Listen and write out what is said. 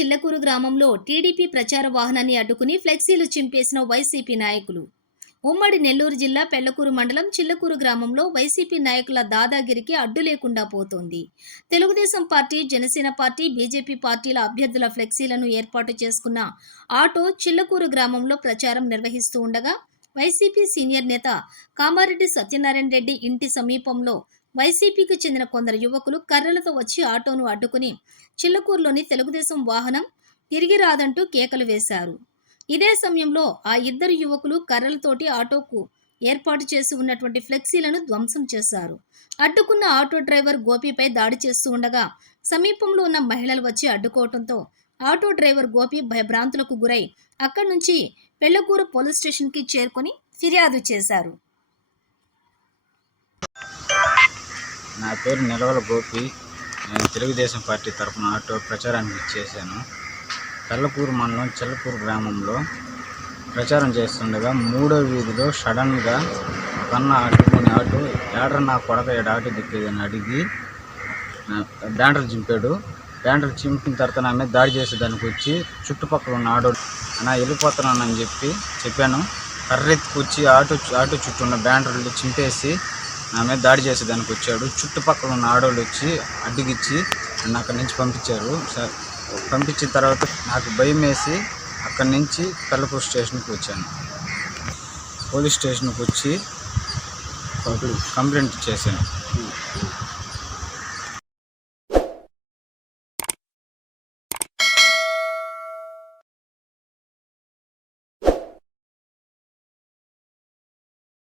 చిల్లకూరు గ్రామంలో టీడీపీ ప్రచార వాహనాన్ని అడ్డుకుని ఫ్లెక్సీలు చింపేసిన వైసీపీ నాయకులు. ఉమ్మడి నెల్లూరు జిల్లా పెళ్లకూరు మండలం చిల్లకూరు గ్రామంలో వైసీపీ నాయకుల దాదాగిరికి అడ్డు లేకుండా పోతోంది. Telugu Desam party, Janasena party, BJP పార్టీల అభ్యర్థుల ఫ్లెక్సీలను ఏర్పాటు చేసుకున్న ఆటో చిల్లకూరు గ్రామంలో ప్రచారం నిర్వహిస్తూ ఉండగా వైసీపీ సీనియర్ నేత కామారెడ్డి సత్యనారాయణ రెడ్డి ఇంటి సమీపంలో వైసీపీకి చెందిన కొందరు యువకులు కర్రలతో వచ్చి ఆటోను అడ్డుకుని చిల్లకూరులోని తెలుగుదేశం వాహనం తిరిగి రాదంటూ కేకలు వేశారు. ఇదే సమయంలో ఆ ఇద్దరు యువకులు కర్రలతోటి ఆటోకు ఏర్పాటు చేసి ఉన్నటువంటి ఫ్లెక్సీలను ధ్వంసం చేశారు. అడ్డుకున్న ఆటో డ్రైవర్ గోపిపై దాడి చేస్తూ ఉండగా సమీపంలో ఉన్న మహిళలు వచ్చి అడ్డుకోవడంతో ఆటో డ్రైవర్ గోపి భయభ్రాంతులకు గురై అక్కడి నుంచి పెళ్లకూరు పోలీస్ స్టేషన్కి చేరుకొని ఫిర్యాదు చేశారు. నా పేరు నిలవల గోపి. నేను తెలుగుదేశం పార్టీ తరఫున ఆటో ప్రచారానికి ఇచ్చేసాను. పెళ్లకూరు మండలం చిల్లకూరు గ్రామంలో ప్రచారం చేస్తుండగా 3వ వీధిలో సడన్గా ఒక అన్న అడ్డుకుని ఆటో ఏడ్ర నా కొడక ఏడు ఆటో దిక్కేదని అడిగి బ్యానర్లు చింపాడు. బ్యానర్లు చింపిన తర్వాత నా మీద దాడి చేసేదానికి వచ్చి చుట్టుపక్కల ఉన్న ఆటో నా వెళ్ళిపోతున్నానని చెప్పాను. కర్రెత్తుకొచ్చి ఆటో చుట్టూ ఉన్న బ్యానర్లు చింపేసి నా మీద దాడి చేసేదానికి వచ్చాడు. చుట్టుపక్కల ఉన్న ఆడోళ్ళు వచ్చి అడ్డుగిచ్చి నన్ను అక్కడి నుంచి పంపించారు. పంపించిన తర్వాత నాకు భయం వేసి అక్కడి నుంచి పెళ్లకూరు స్టేషన్కి వచ్చాను. పోలీస్ స్టేషన్కి వచ్చి కంప్లైంట్ చేశాను.